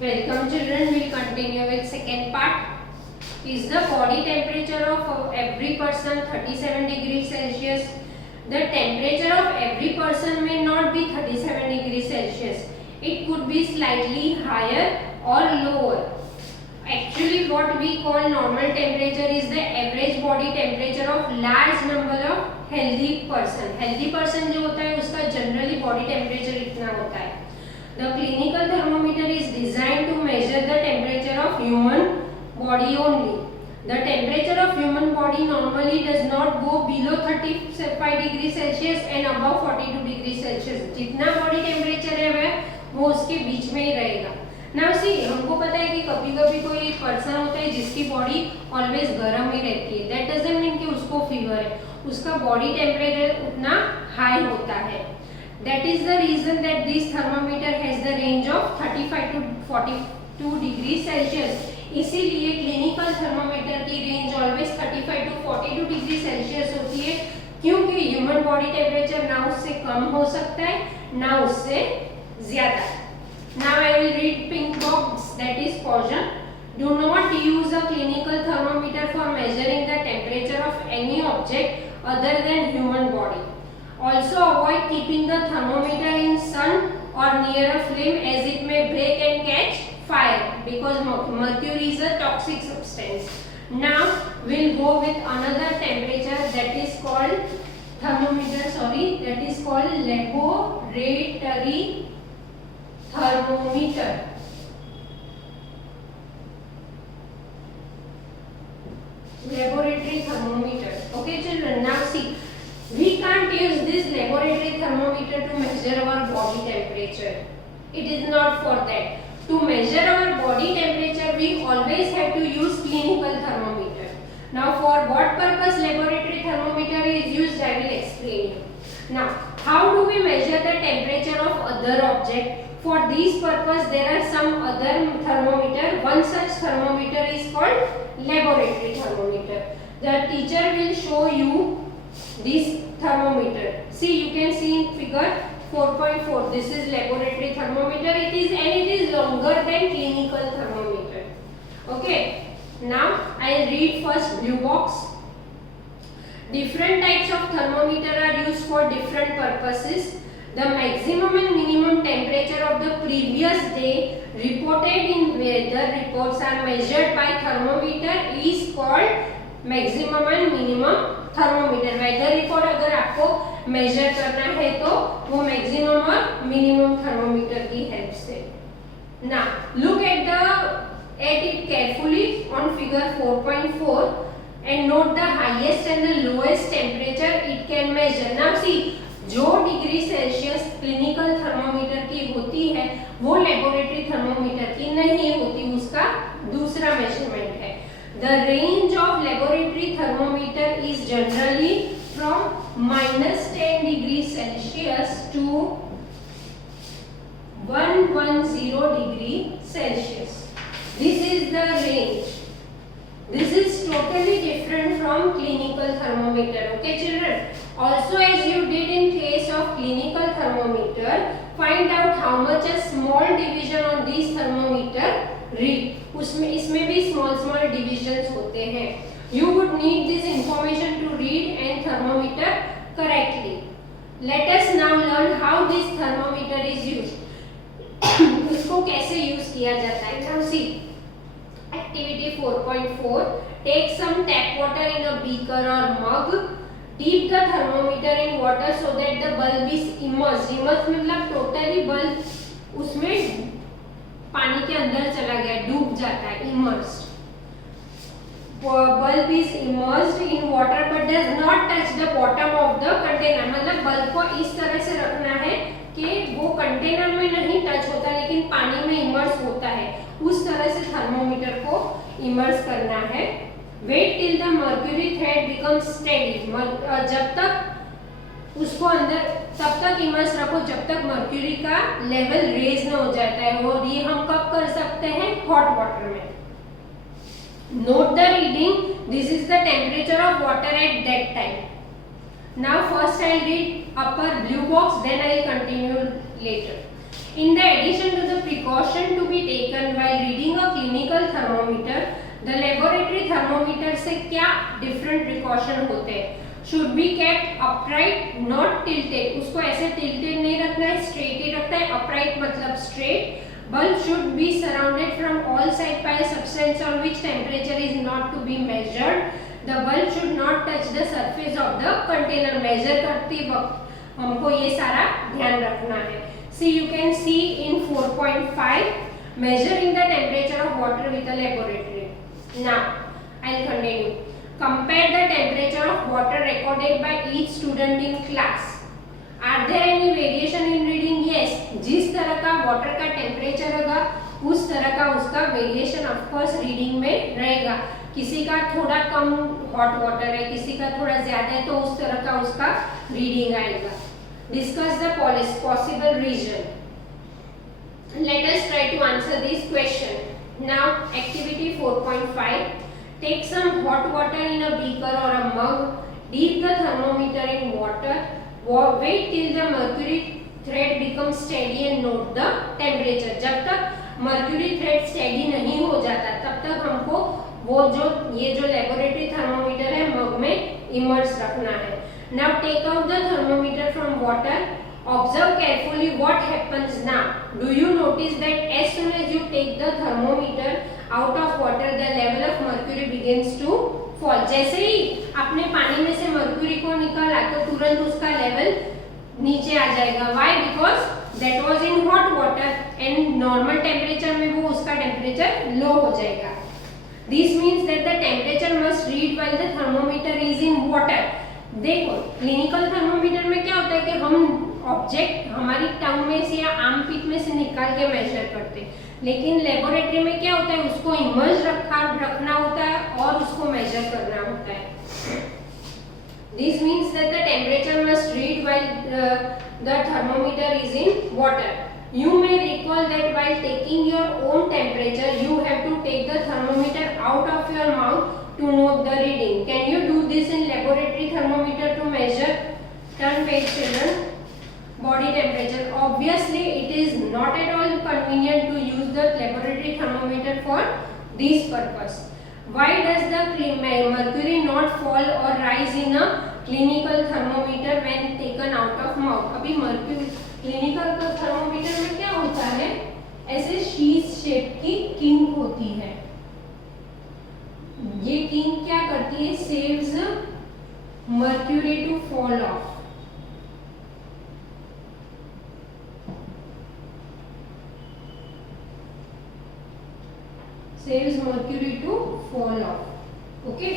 Welcome children, we'll continue with second part. Is the body temperature of every person 37 degrees Celsius? The temperature of every person may not be 37 degrees Celsius. It could be slightly higher or lower. Actually what we call normal temperature is the average body temperature of large number of healthy person. Healthy person जो होता है उसका generally body temperature इतना होता है. The clinical thermometer is designed to measure the temperature of human body only. The temperature of human body normally does not go below 35 degrees Celsius and above 42 degrees Celsius. जितना body temperature है वो उसके बीच में ही रहेगा. Now see, हमको पता है कि कभी-कभी कोई पर्सन होता है जिसकी बॉडी ऑलवेज गर्म ही रहती है. That doesn't mean कि उसको फीवर है. उसका बॉडी टेम्परेचर उतना हाई होता है. That is the reason that this thermometer has the range of 35 to 42 degrees Celsius. इसीलिए क्लिनिकल थर्मोमीटर की range always 35 to 42 degree Celsius होती है, क्योंकि ह्यूमन बॉडी टेम्परेचर ना उससे कम हो सकता है ना उससे ज्यादा. Now I will read pink box, that is caution. Do not use a clinical thermometer for measuring the temperature of any object other than human body. Also avoid keeping the thermometer in sun or near a flame as it may break and catch fire because mercury is a toxic substance. Now we'll go with another temperature that is called that is called laboratory thermometer. Laboratory thermometer. Okay children, now see, we can't use this laboratory thermometer to measure our body temperature. It is not for that. To measure our body temperature, we always have to use clinical thermometer. Now for what purpose laboratory thermometer is used, I will explain you. Now, how do we measure the temperature of other object? For this purpose, there are some other thermometer. One such thermometer is called laboratory thermometer. The teacher will show you this thermometer. See, you can see in figure 4.4. This is laboratory thermometer. It is longer than clinical thermometer. Okay. Now I will read first blue box. Different types of thermometer are used for different purposes. The maximum and minimum temperature of the previous day reported in weather reports are measured by thermometer is called maximum and minimum thermometer. Weather report अगर आपको measure करना है तो वो maximum और minimum thermometer की help से. Now look at it carefully on figure 4.4 and note the highest and the lowest temperature it can measure. Now see, जो डिग्री सेल्सियस क्लिनिकल थर्मोमीटर की होती है वो लेबोरेटरी थर्मोमीटर की नहीं होती, उसका दूसरा मेजरमेंट है. The range of laboratory thermometer is generally from -10 degrees Celsius to 110 degree Celsius. This is the range. This is totally different from clinical thermometer. Okay children? Also, as you did in case of clinical thermometer, find out how much a small division on this thermometer read. उसमें इसमें भी small divisions होते हैं. You would need this information to read and thermometer correctly. Let us now learn how this thermometer is used. उसको कैसे use किया जाता है. Now see, activity 4.4. Take some tap water in a beaker or mug. Dip the thermometer in water so that the bulb is immersed. Immersed मतलब totally bulb उसमें पानी के अंदर चला गया, डूब जाता है, immersed. Bulb is immersed in water but does not touch the bottom of the container. मतलब बल्ब को इस तरह से रखना है कि वो कंटेनर में नहीं टच होता लेकिन पानी में इमर्स होता है. उस तरह से थर्मोमीटर को इमर्स करना है. Wait till the mercury thread becomes steady. जब तक उसको अंदर तब तक इमर्स रखो जब तक मर्क्यूरी का लेवल रेज न हो जाता है. और ये हम कब कर सकते हैं? हॉट वाटर में. Note the reading. This is the temperature of water at that time. Now first I read upper blue box, then I continue later. In the addition to the precaution to be taken while reading a clinical thermometer? The laboratory thermometer से क्या different precaution होते हैं? Should be kept upright, not tilted. उसको ऐसे tilted नहीं रखना है, straight ही रखना है. Upright मतलब straight. Bulb should be surrounded from all sides by a substance on which temperature is not to be measured. The bulb should not touch the surface of the container. Measure करते वक्त हमको ये सारा ध्यान रखना है. See, you can see in 4.5 measuring the temperature of water with a laboratory. Now, I'll continue. Compare the temperature of water recorded by each student in class. Are there any variation in reading? Yes. जिस तरह का water का temperature होगा उस तरह का उसका variation of course reading में रहेगा. किसी का थोड़ा कम hot water है, किसी का थोड़ा ज़्यादा है, तो उस तरह का उसका reading आएगा. Discuss the possible reason. Let us try to answer this question. Now, activity 4.5. Take some hot water in a beaker or a mug. Dip the thermometer in water. Wait till the mercury thread becomes steady and note the temperature. जब तक mercury thread steady नहीं हो जाता, तब तक हमको वो ये जो laboratory thermometer है mug में immerse रखना है. Now take out the thermometer from water. Observe carefully what happens now. Do you notice that as soon as you take the thermometer out of water, the level of mercury begins to fall. जैसे ही आपने पानी में से mercury को निकाला तो तुरंत उसका level नीचे आ जाएगा. Why? Because that was in hot water and normal temperature में वो उसका temperature low हो जाएगा. This means that the temperature must read while the thermometer is in water. देखो क्लिनिकल थर्मोमीटर में क्या होता है कि हम ऑब्जेक्ट हमारी टंग में से या आर्म पिट में से निकाल के मेजर करते हैं, लेकिन लेबोरेटरी में क्या होता है उसको इमर्ज रखना होता है और उसको मेजर करना होता है. This means that the temperature must read while the thermometer is in water. You may recall that while taking your own temperature, you have to take the thermometer out of your mouth to note the reading. Can you do this in laboratory thermometer to measure? Turn page, children. Body temperature. Obviously, it is not at all convenient to use the laboratory thermometer for this purpose. Why does the mercury not fall or rise in a clinical thermometer when taken out of mouth? अभी mercury clinical का thermometer में क्या होता है, ऐसे शीश shape की king होती है. ये किंग क्या करती है, saves mercury to fall off. Saves mercury to fall off. Okay.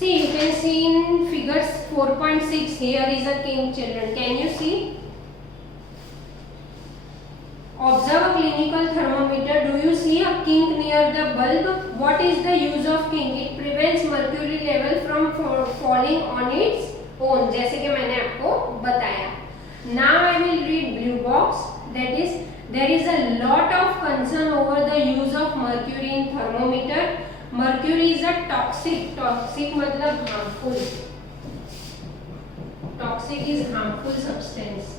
See, you can see in figures 4.6 here is a king, children. Can you see? Observe a clinical thermometer. Do you see a kink near the bulb? What is the use of kink? It prevents mercury level from falling on its own. जैसे कि मैंने आपको बताया. Now I will read blue box. That is, there is a lot of concern over the use of mercury in thermometer. Mercury is a toxic. Toxic मतलब harmful. Toxic is harmful substance.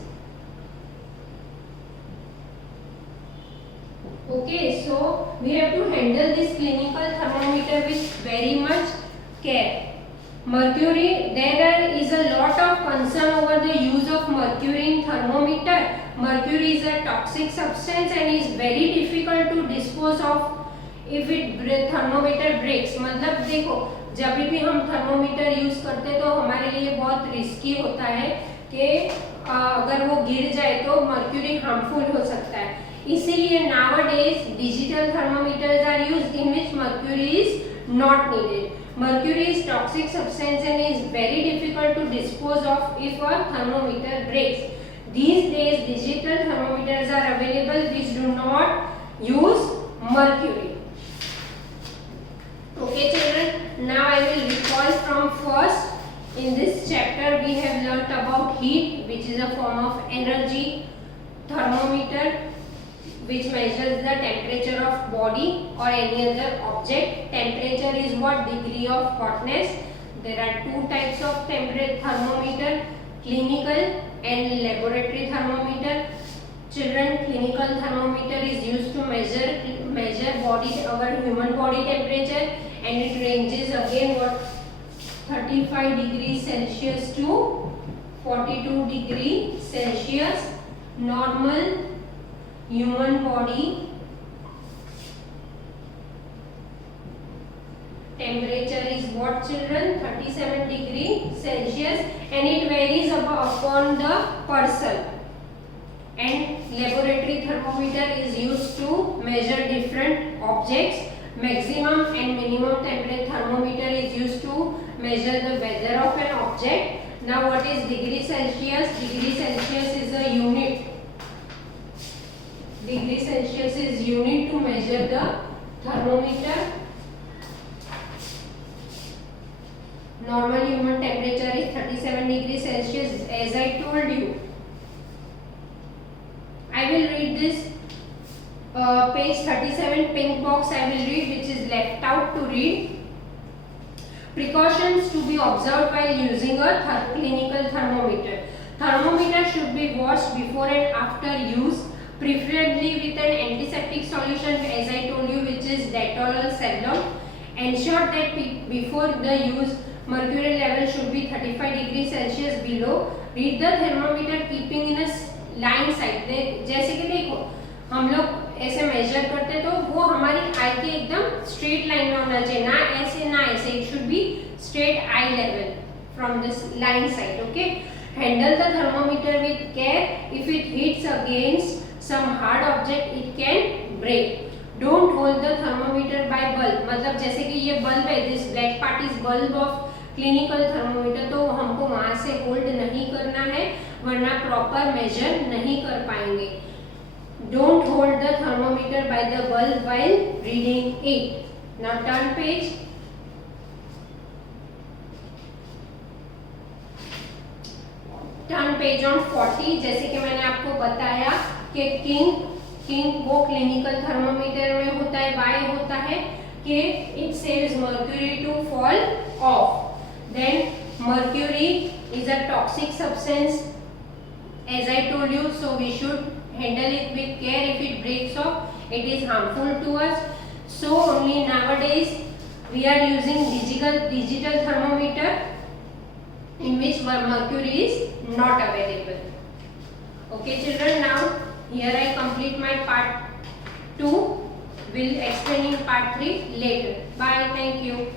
Okay, so we have to handle this clinical thermometer with very much care. Mercury, there is a lot of concern over the use of mercury in thermometer. Mercury is a toxic substance and is very difficult to dispose of if it thermometer breaks. मतलब देखो जब भी हम thermometer use करते तो हमारे लिए बहुत रिस्की होता है कि अगर वो गिर जाए तो मर्क्यूरी हार्मफुल हो सकता है. इसीलिए nowadays digital thermometers are used in which mercury is not needed. Mercury is toxic substance and is very difficult to dispose of if a thermometer breaks. These days digital thermometers are available which do not use mercury. Okay children, now I will recall from first. In this chapter we have learnt about heat, which is a form of energy. Thermometer, which measures the temperature of body or any other object. Temperature is what? Degree of hotness. There are two types of thermometer, clinical and laboratory thermometer. Children, clinical thermometer is used to measure our human body temperature, and it ranges again what 35 degrees Celsius to 42 degrees Celsius. Normal human body temperature is what, children? 37 degrees Celsius, and it varies upon the person. And laboratory thermometer is used to measure different objects. Maximum and minimum temperature thermometer is used to measure the weather of an object. Now what is degree Celsius? Degree Celsius is a unit. Degree Celsius is unit to measure the thermometer. Normal human temperature is 37 degrees Celsius, as I told you. I will read this page 37 pink box. I will read, which is left out to read. Precautions to be observed while using a clinical thermometer. Thermometer should be washed before and after use, preferably with an antiseptic solution, as I told you, which is Dettol or Savlon. Ensure that before the use, mercury level should be 35 degrees Celsius below. Read the thermometer keeping in a line side. जैसे कि देखो हम लोग ऐसे major करते तो वो हमारी आई के एकदम स्ट्रेट लाइन में होना चाहिए, ना ऐसे ना ऐसे. It should be straight eye level from this line side. Okay. Handle the thermometer with care. If it hits against some hard object it can break. Don't hold the thermometer by bulb. मतलब जैसे कि ये bulb है, this black part is bulb of clinical thermometer, तो हमको वहां से hold नहीं करना है, वरना प्रॉपर मेजर नहीं कर पाएंगे. Don't hold the thermometer by the bulb while reading it. Now turn page. Turn page on 40. जैसे कि मैंने आपको बताया कि किंग वो क्लिनिकल थर्मोमीटर में होता है. वाई होता है कि it saves mercury to fall off. Then mercury is a toxic substance, as I told you, so we should handle it with care. If it breaks off, it is harmful to us. So only nowadays we are using digital thermometer in which mercury is not available. Okay children, now here I complete my part 2. Will explain in part 3 later. Bye. Thank you.